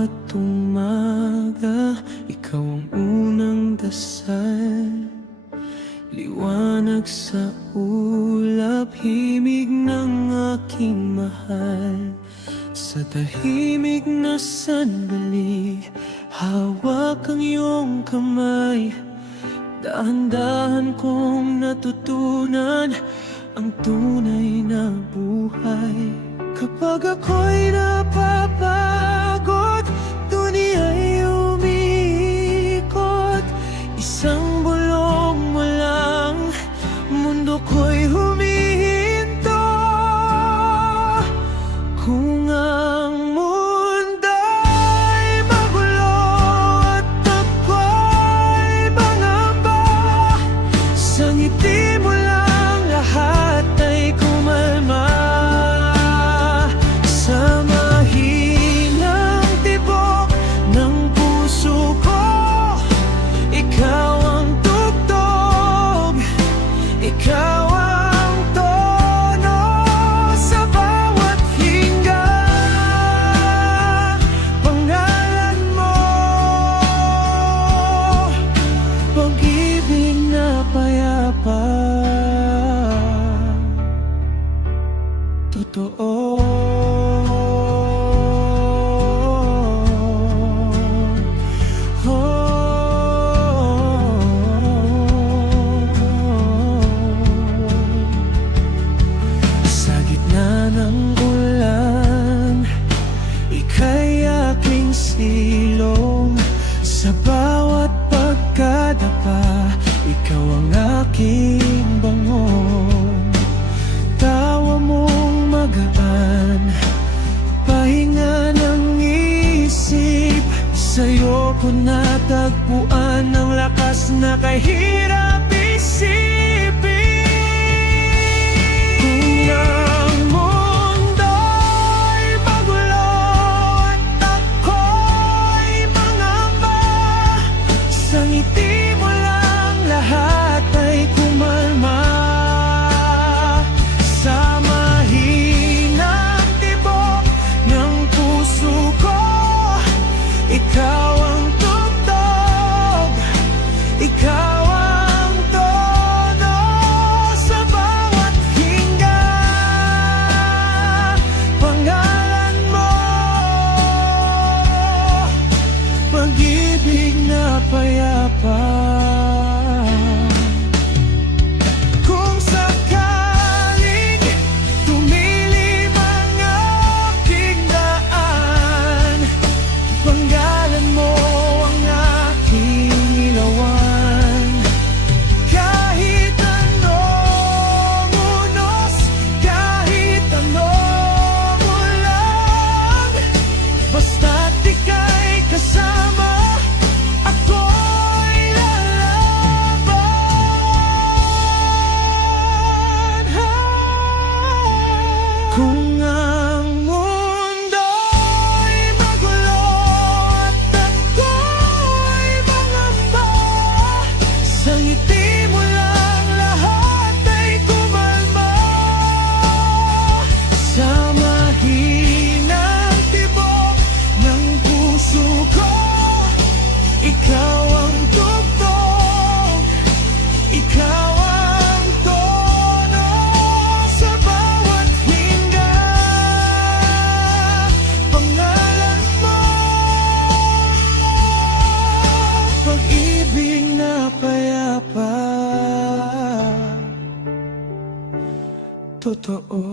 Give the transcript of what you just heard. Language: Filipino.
bawat umaga, ikaw ang unang dasal. Liwanag sa ulap, himig ng aking mahal. Sa tahimik na sandali, hawak ang iyong kamay. Dahan-dahan kong natutunan ang tunay na buhay. Kapag ako'y napapagod, duniya'y umiikot. Isang bulong mo lang, mundo ko'y humihinto. Kung ang mundo'y magulo at ako'y mangamba, sa ngiti mo lang lahat ay kumalma. Sa mahinang tibok ng puso ko, ikaw ang tugtog, ikaw ang tono sa bawat hinga. Pangalan mo, pag-ibig na payapa. Totoo. Sa gitna ng ulan, ika'y aking silong. Sa bawat pagkadapa, ikaw ang aking bangon. Tawa mong magaan, pahinga ng isip. Sa'yo ko natagpuan ang lakas na kahirap isipin. Kung ang mundo'y magulo at ako'y mangamba, sa ngiti mo lang lahat ay kumalma. Sa mahinang tibok ng puso ko, ikaw ang tugtog, ikaw ang tono sa bawat hinga. Pangalan mo, pag-ibig na payapa. Kung sakaling tumilim ang aking daan, panggalan mo ang aking ilawan. Kahit anong unos, kahit anong ulan, basta't ika'y kasama, ako'y lalaban. Kung ang mundo'y magulo at ako'y mangamba, sa ngiti mo lang lahat ay kumalma. Sa mahinang tibok ng puso ko, ikaw ang tugtog, ikaw ang tono sa bawat hinga. Pangalan mo, pag-ibig na payapa. Totoo.